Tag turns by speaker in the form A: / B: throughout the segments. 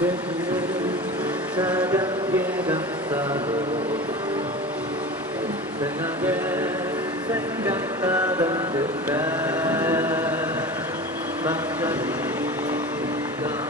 A: 그들은 차갑게 감싸고 생하게 생각하던
B: 듯한
C: 막장이 있어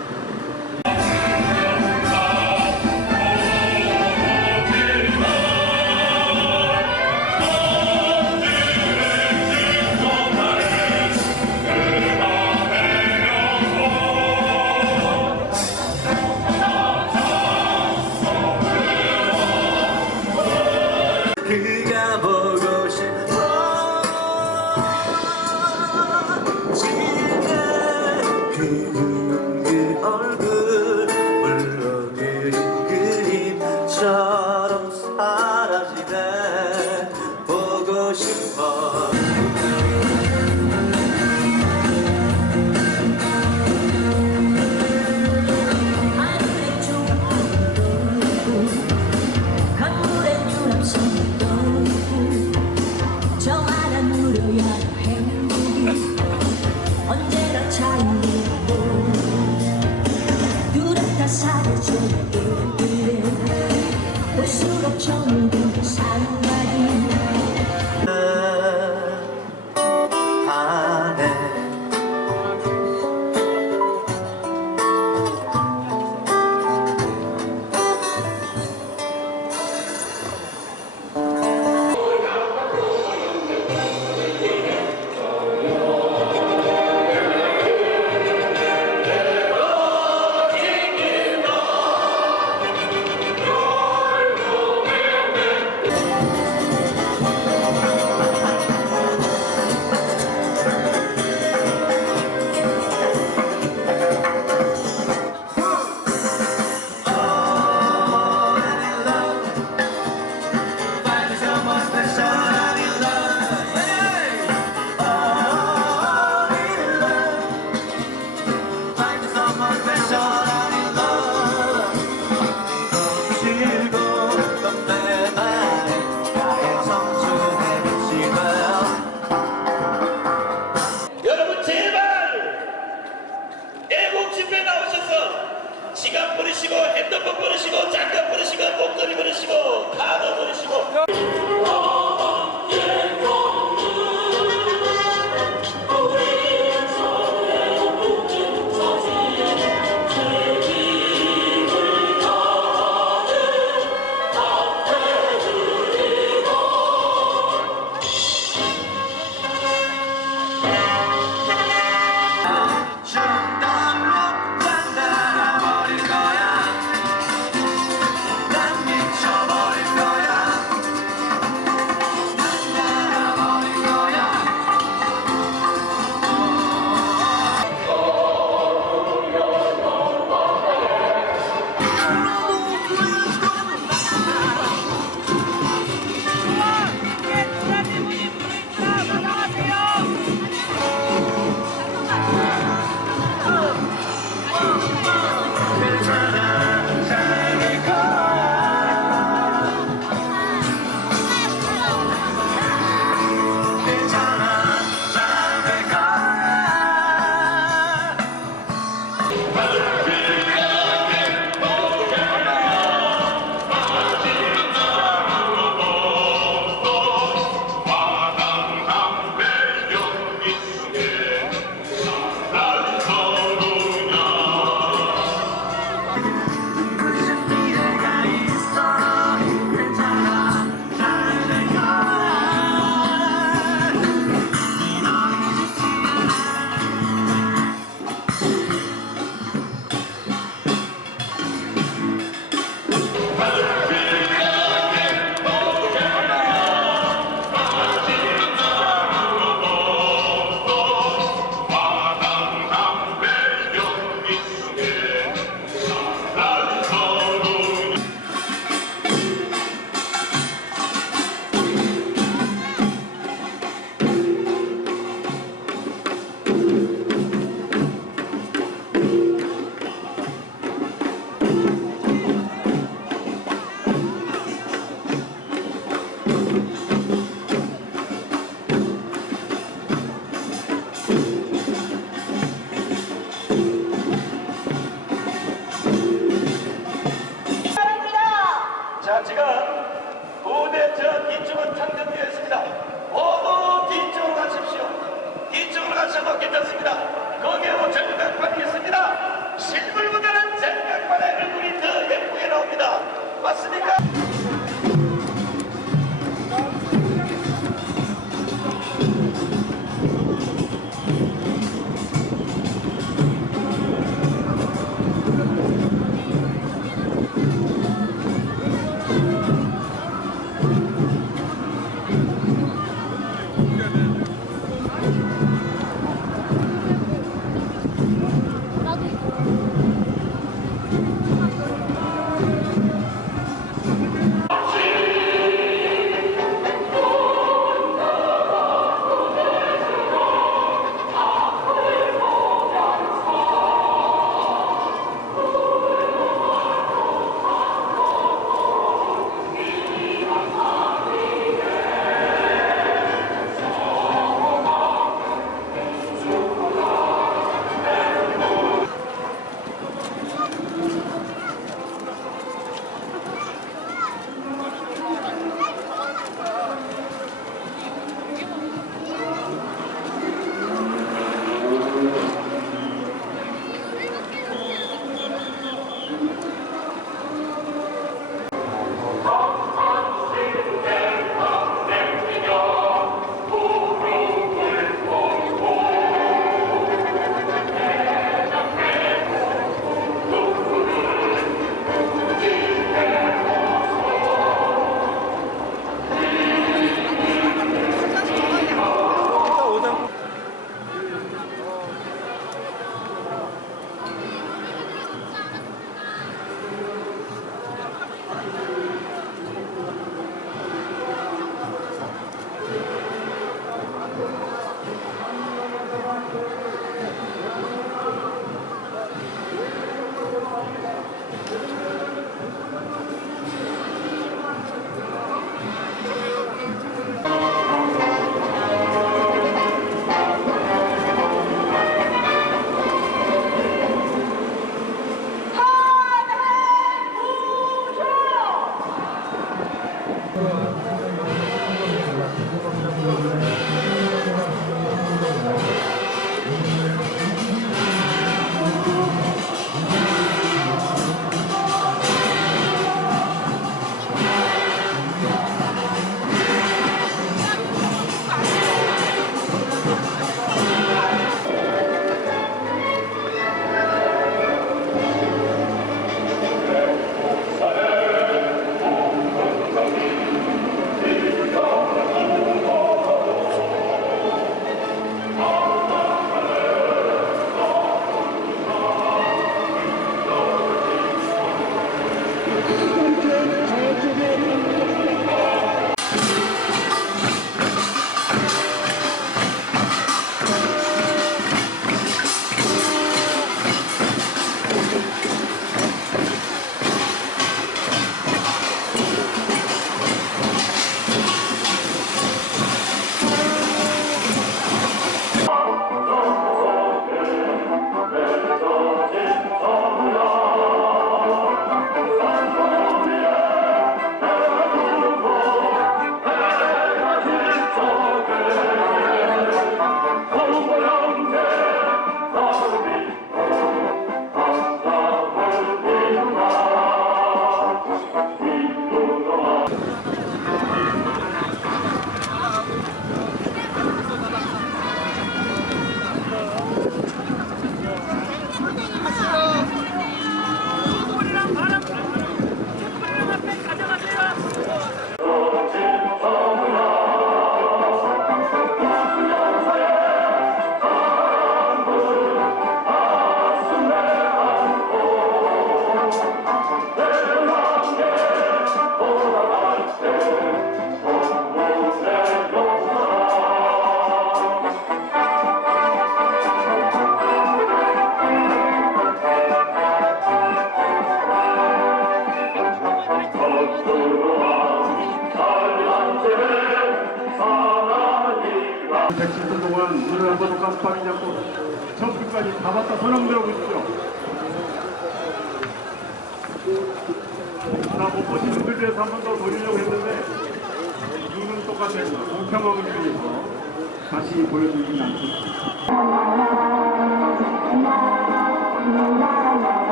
C: 다시 보여드리진 않습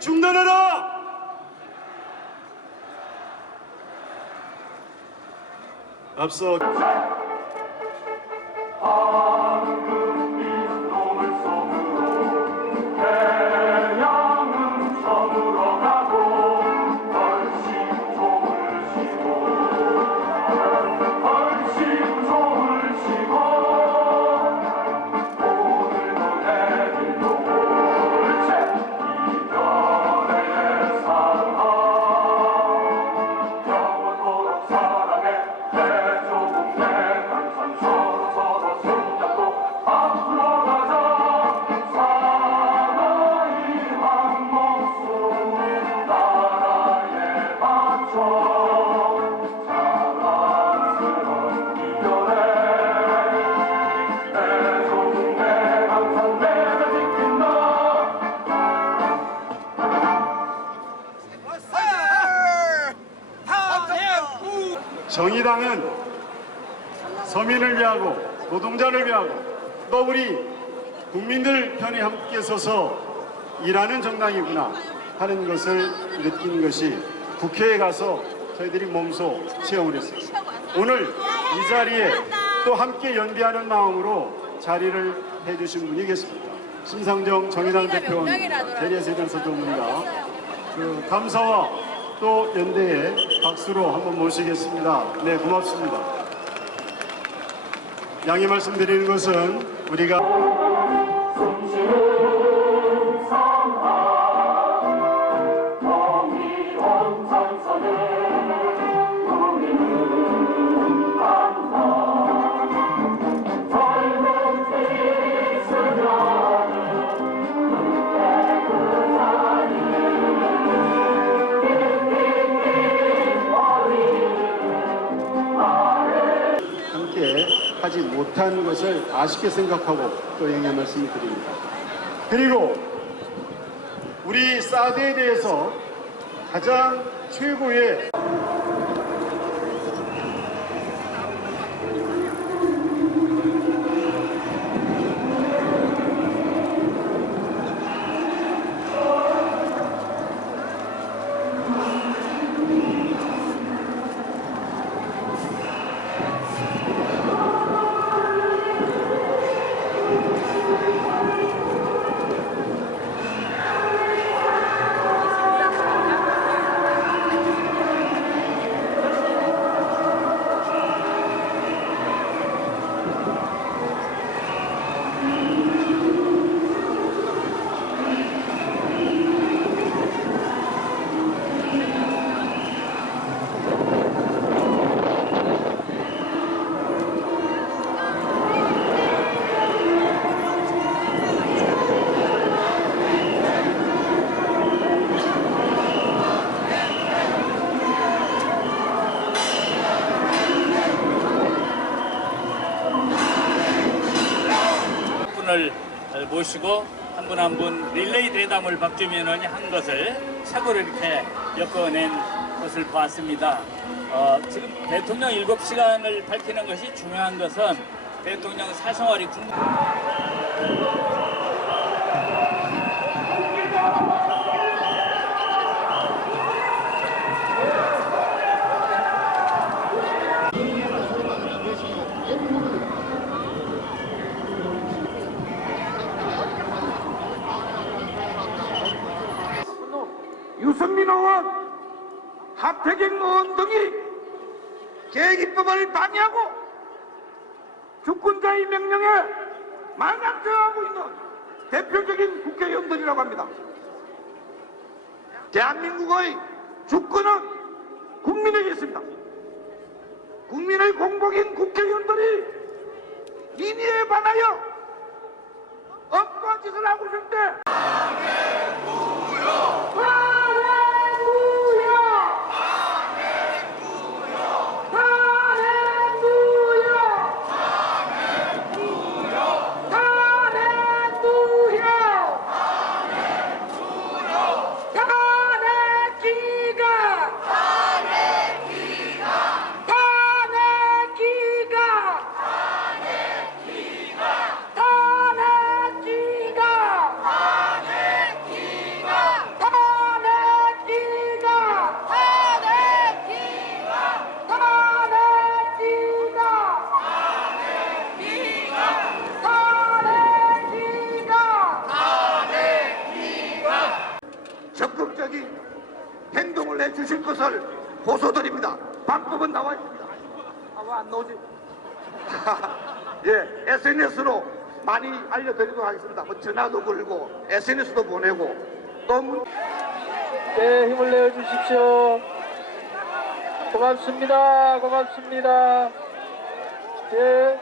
C: 중단하라. 앞서 정의당은 서민을 위하고 노동자를 위하고 또 우리 국민들 편에 함께 서서 일하는 정당이구나 하는 것을 느낀 것이 국회에 가서 저희들이 몸소 체험을 했어요. 오늘 이 자리에 또 함께 연대하는 마음으로 자리를 해주신 분이 계십니다. 심상정 정의당 대표원 대리세대에서 전문가 그 감사와 또 연대에 박수로 한번 모시겠습니다. 네, 고맙습니다. 양해 말씀드리는 것은 우리가 못한 것을 아쉽게 생각하고 또 양해 말씀을 드립니다. 그리고 우리 사드에 대해서 가장 최고의
D: 분을 모시고 한 분 한 분 릴레이 대담을 박주민 의원이 한 것을 착오를 이렇게 엮어낸 것을 봤습니다. 어, 지금 대통령 7시간을 밝히는 것이 중요한 것은 대통령 사생활이 궁금
E: 유승민 의원, 하태경 의원 등이 계기법을 방해하고 주권자의 명령에 만장정하고 있는 대표적인 국회의원들이라고 합니다. 대한민국의 주권은 국민에게 있습니다. 국민의 공복인 국회의원들이 인의에 반하여 엉뚱한 짓을 하고 있을 때 것을 호소드립니다. 방법은 나와 있습니다. 아, 왜 안 나오지? 예, SNS로 많이 알려드리도록 하겠습니다. 뭐 전화도 걸고 SNS도 보내고 또 문-
F: 네, 힘을 내어 주십시오. 고맙습니다. 고맙습니다. 예,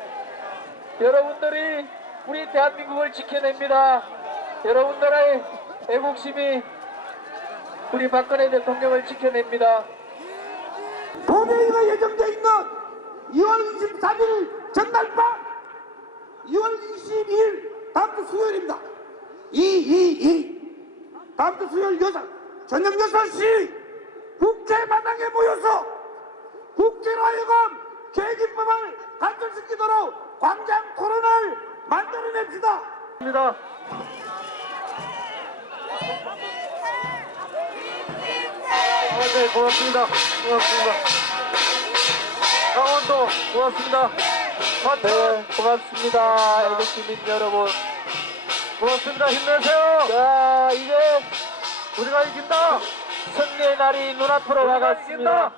F: 여러분들이 우리 대한민국을 지켜냅니다. 여러분들의 애국심이 우리 박근혜 대통령을 지켜냅니다.
E: 본회의가 예정되어 있는 2월 23일 전날 밤 2월 22일 다음 주 수요일입니다. 2, 2, 2 다음 주 수요일 여섯 저녁 6시 국회 마당에 모여서 국회로 하여금 계기법을 간절시키도록 광장 토론을 만들어냅시다.
F: 입니다. 아, 네, 고맙습니다. 고맙습니다. 강원도 고맙습니다. 네, 고맙습니다. 애국 시민 여러분. 고맙습니다. 힘내세요. 자, 이제 우리가 이긴다. 승리의 날이 눈앞으로 다가왔습니다.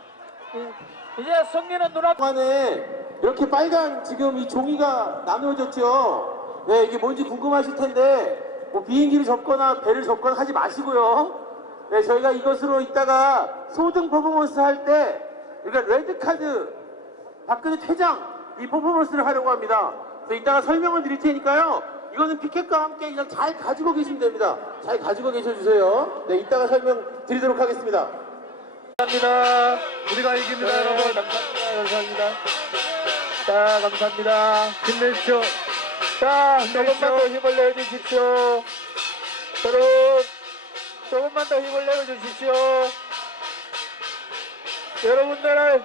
F: 이- 이제 승리는 눈앞.
G: 안에 이렇게 빨간 지금 이 종이가 나누어졌죠. 네, 이게 뭔지 궁금하실 텐데 뭐 비행기를 접거나 배를 접거나 하지 마시고요. 네, 저희가 이것으로 이따가 소등 퍼포먼스 할 때 그러니까 레드 카드 박근혜 퇴장 이 퍼포먼스를 하려고 합니다. 그래서 이따가 설명을 드릴 테니까요. 이거는 피켓과 함께 그냥 잘 가지고 계시면 됩니다. 잘 가지고 계셔 주세요. 네, 이따가 설명 드리도록 하겠습니다.
F: 감사합니다. 우리가 이깁니다, 여러분. 감사합니다. 감사합니다. 자, 감사합니다. 힘내십시오. 자, 조금만 더 힘을 내주십시오. 여러분, 조금만 더 힘을 내주십시오. 여러분들의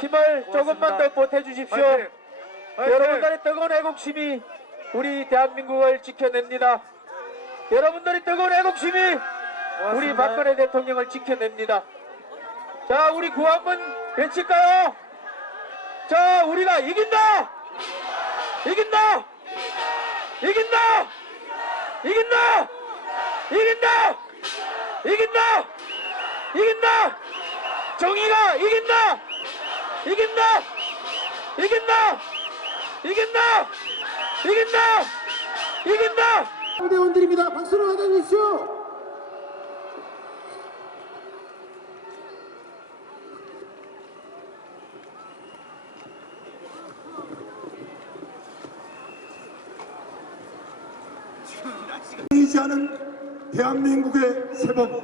F: 힘을 조금만 더 보태주십시오. 여러분들의 뜨거운 애국심이 우리 대한민국을 지켜냅니다. 여러분들의 뜨거운 애국심이 우리 박근혜 대통령을 지켜냅니다. 자, 우리 구호 한번 외칠까요? 자, 우리가 이긴다! 이긴다! 이긴다! 이긴다! 이긴다! 이긴다! 이긴다! 정의가 이긴다! 이긴다! 이긴다! 이긴다! 이긴다! 이긴다!
G: 무대원들입니다. 박수로.
H: 보이지 않은 대한민국의 새봄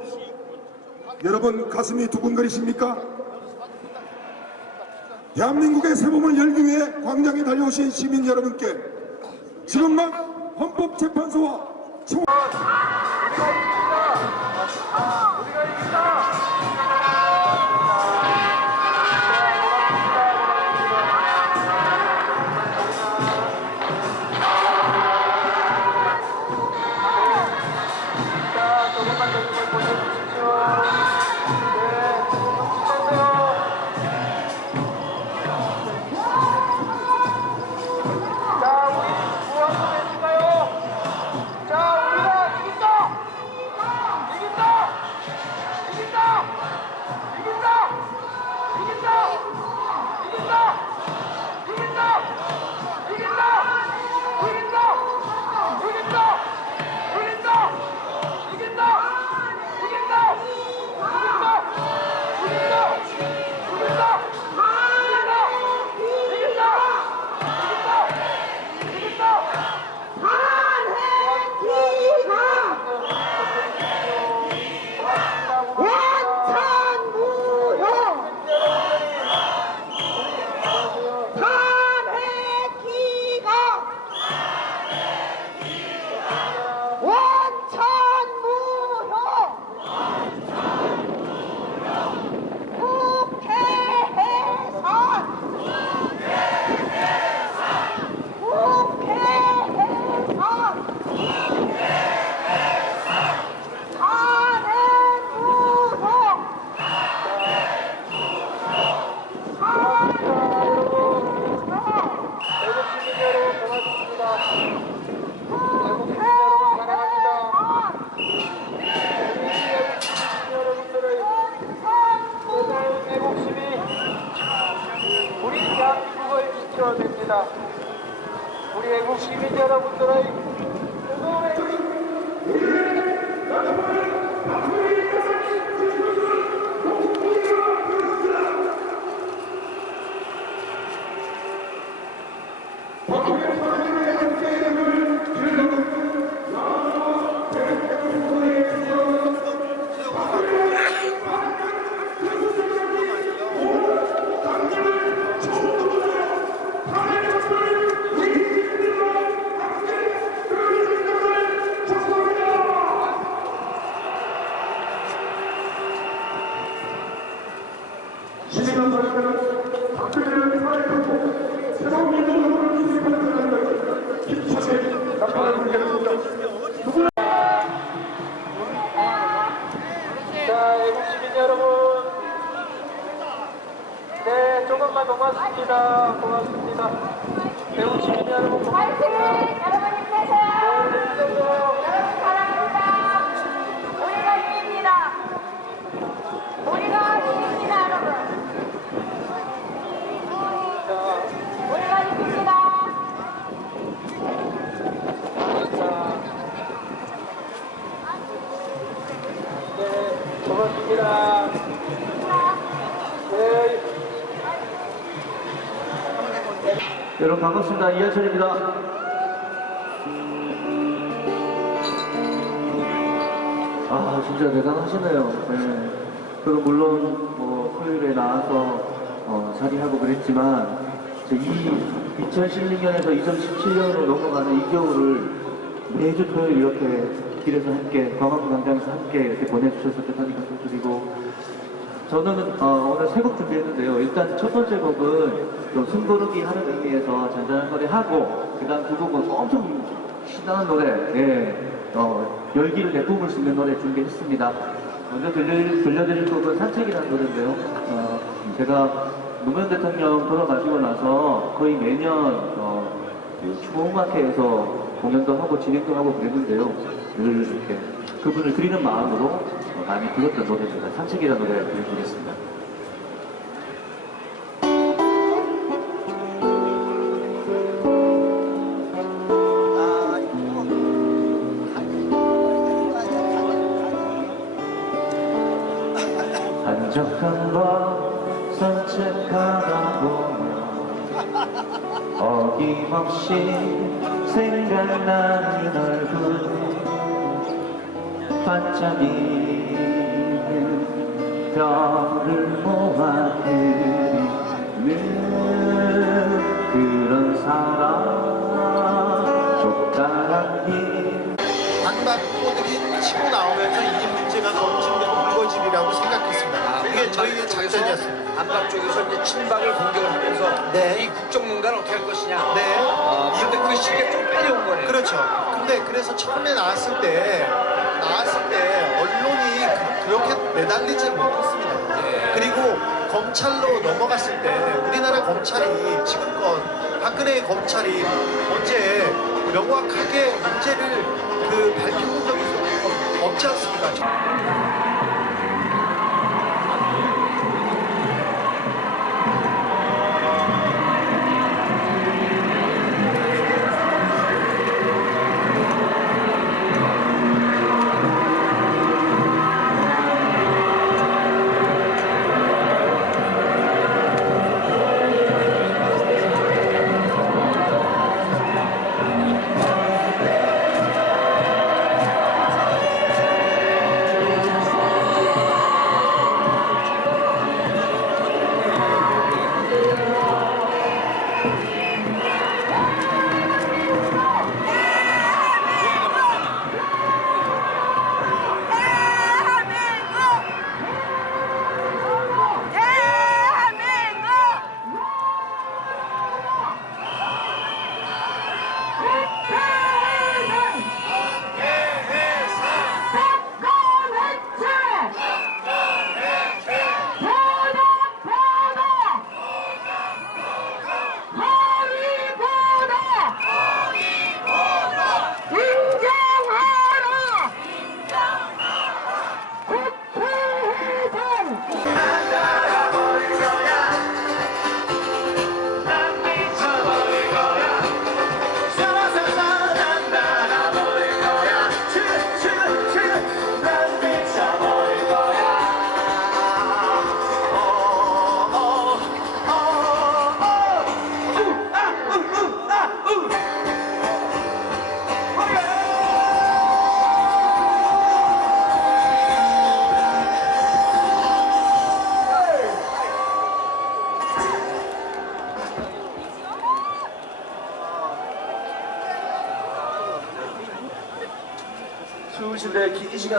H: 여러분 가슴이 두근거리십니까? 대한민국의 새봄을 열기 위해 광장에 달려오신 시민 여러분께 지금만 헌법재판소와 청
F: 시민분들 박근혜를 사랑해주고 새로운 민주주의를 기습하는 사람
B: 들 김철 반갑습니다. 이하철입니다. 아 진짜 대단하시네요. 네. 저도 물론 뭐 토요일에 나와서 어, 자리하고 그랬지만 이 2016년에서 2017년으로 넘어가는 이 겨울을 매주 토요일 이렇게 길에서 함께 광화문 광장에서 함께 이렇게 보내주셔서 대단히 감사드리고 저는 어, 오늘 세 곡 준비했는데요. 일단 첫 번째 곡은 좀 숨고르기 하는 의미에서 잔잔한 노래 하고 그 다음 두 곡은 엄청 신나는 노래, 예, 어, 열기를 내뿜을 수 있는 노래 준비했습니다. 먼저 들려, 들려드릴 곡은 산책이라는 노래인데요. 어, 제가 노무현 대통령 돌아가시고 나서 거의 매년 어, 그 추모음악회에서 공연도 하고 진행도 하고 그랬는데요. 늘 이렇게 그분을 그리는 마음으로 어, 많이 불렀던 노래입니다. 산책이라는 노래 들려드리겠습니다. 한적한 밤 산책하다 보면 어김없이 생각나는 얼굴 반짝이는 별을 모아 그리는 그런 사람 적당한 길
I: 반박보들이 치고 나오면서 이 문제가 검증되고 불거지리라고 생각했습니다. 그게 저희의 작전이었습니다.
J: 안박 쪽에서 이제 친박을 공격을 하면서
I: 네.
J: 이 국정농단을 어떻게 할 것이냐.
I: 네.
J: 어, 그런데 그 시기가 좀 빨리 온 거네요.
I: 그렇죠. 근데 그래서 처음에 나왔을 때 그- 그렇게 매달리지 못했습니다. 그리고 검찰로 넘어갔을 때 우리나라 검찰이 지금껏 박근혜 검찰이 언제 명확하게 문제를 그 밝혀본 적이 없- 없지 않습니까?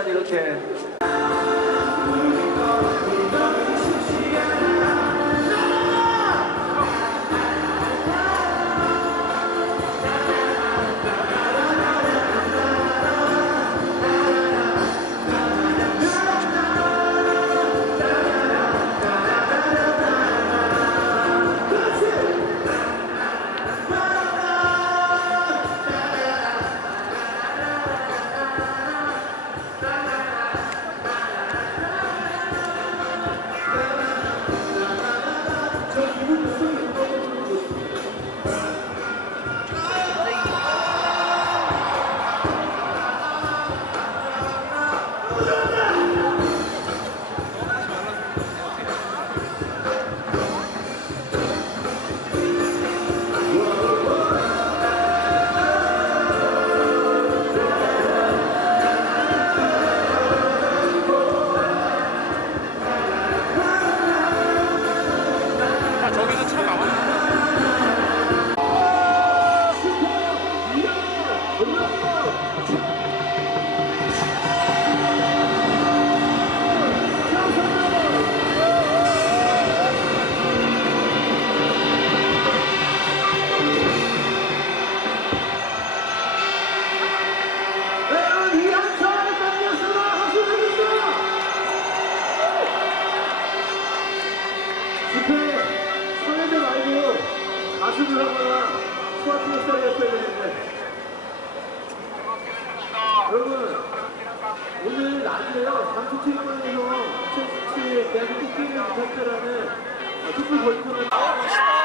B: 이렇게 연습을 하거나 스마트 스타일이었어야 되는데
G: 여러분 오늘 낮에요 잠수 체육관에서 2017 대한민국 게임을 부탁드라는 투표 벌칙을